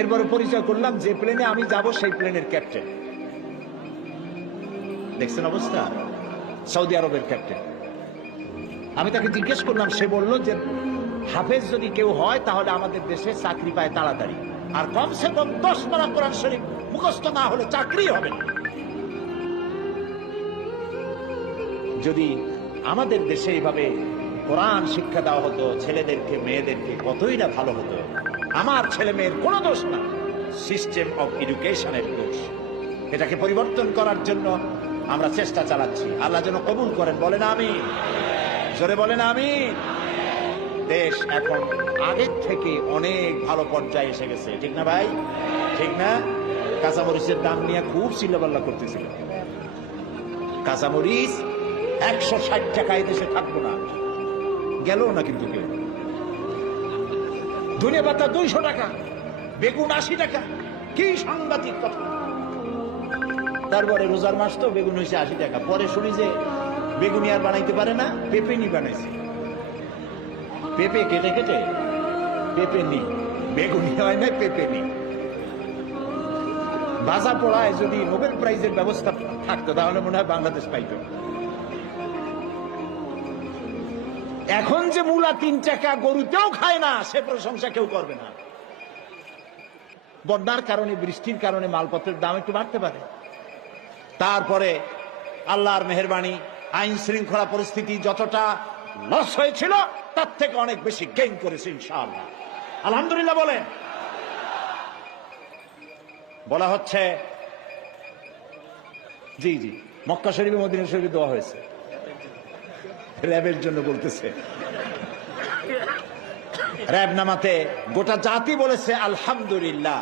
এরপরে পরিচয় করলাম যে প্লেনে আমি যাব সেই প্লেনের ক্যাপ্টেন। দেখছেন অবস্থা, সৌদি আরবের ক্যাপ্টেন। আমি তাকে জিজ্ঞেস করলাম, সে বলল যে হাফেজ যদি কেউ হয় তাহলে আমাদের দেশে চাকরি পায় তাড়াতাড়ি, আর কমসে কম 10 পারা কোরআন শরীফ মুখস্থ না হলে চাকরি হবে না। যদি আমাদের দেশে এইভাবে কোরআন শিক্ষা দেওয়া হতো ছেলেদেরকে মেয়েদেরকে, কতই না ভালো হতো। আমার ছেলে মেয়ের কোনো দোষ না, সিস্টেম অফ এডুকেশনের দোষ। এটাকে পরিবর্তন করার জন্য আমরা চেষ্টা চালাচ্ছি। আল্লাহ যেন কবুল করেন, বলেন আমিন, জোরে বলেন আমিন। দেশ এখন আগের থেকে অনেক ভালো পর্যায়ে এসে গেছে, ঠিক না ভাই? ঠিক না? কাঁচামরিচের দাম নিয়ে খুব চিল্লাপাল্লা করতেছিল। কাঁচামরিচ 160 টাকায় দেশে থাকবো না, গেল না কিন্তু কেউ। ধনিয়া পাতা 200 টাকা, বেগুন 80 টাকা, কি সাংঘাতিক কথা। তারপরে রোজার মাস তো বেগুন হয়েছে 80 টাকা। পরে শুনি যে বেগুনি আর বানাইতে পারে না, পেঁপেনি বানাইছে। পেঁপে কেটে কেটে পেঁপে নি, বেগুনি হয় না, পেঁপে নি। বাজা পড়ায় যদি নোবেল প্রাইজের ব্যবস্থা থাকতো তাহলে মনে হয় বাংলাদেশ পাইত। এখন যে মূলা 3 টাকা, গরুতেও খায় না, সে প্রশংসা কেউ করবে না। বন্যার কারণে, বৃষ্টির কারণে মালপত্রের দাম একটু বাড়তে পারে। তারপরে আল্লাহর মেহেরবানি, আইন শৃঙ্খলা পরিস্থিতি যতটা লস হয়েছিল তার থেকে অনেক বেশি গেইন করেছে ইনশাআল্লাহ, আলহামদুলিল্লাহ বলেন। বলা হচ্ছে জি জি মক্কা শরীফে মদিনা শরীফে দোয়া হয়েছে, র্যাবের জন্য বলতেছে। র্যাব নামাতে গোটা জাতি বলেছে আলহামদুলিল্লাহ,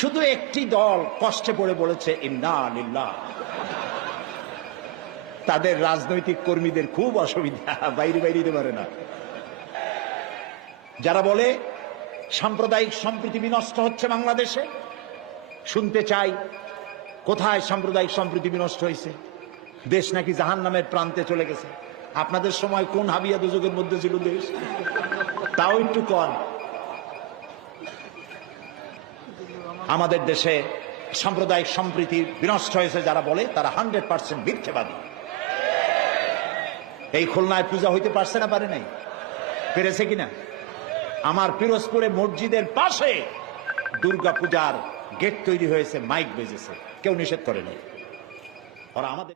শুধু একটি দল কষ্টে পড়ে বলেছে ইন্না লিল্লাহ। তাদের রাজনৈতিক কর্মীদের খুব অসুবিধা, বাইরে দিতে পারে না। যারা বলে সাম্প্রদায়িক সম্প্রীতি বিনষ্ট হচ্ছে বাংলাদেশে, শুনতে চাই কোথায় সাম্প্রদায়িক সম্প্রীতি বিনষ্ট হয়েছে? দেশ নাকি জাহান্নামের প্রান্তে চলে গেছে। আপনাদের সময় কোন হাবিয়া দুজকের মধ্যে ছিল দেশ? তাও একটু কম। আমাদের দেশে সাম্প্রদায়িক সম্প্রীতি বিনষ্ট হয়েছে যারা বলে, তারা 100% মিথ্যাবাদী। এই খুলনায় পূজা হইতে পারছে না, পারে নাই? পেরেছে কিনা? আমার পিরোজপুরে মসজিদের পাশে দুর্গা পূজার গেট তৈরি হয়েছে, মাইক বেজেছে, কেউ নিষেধ করে নাই। আর আমাদের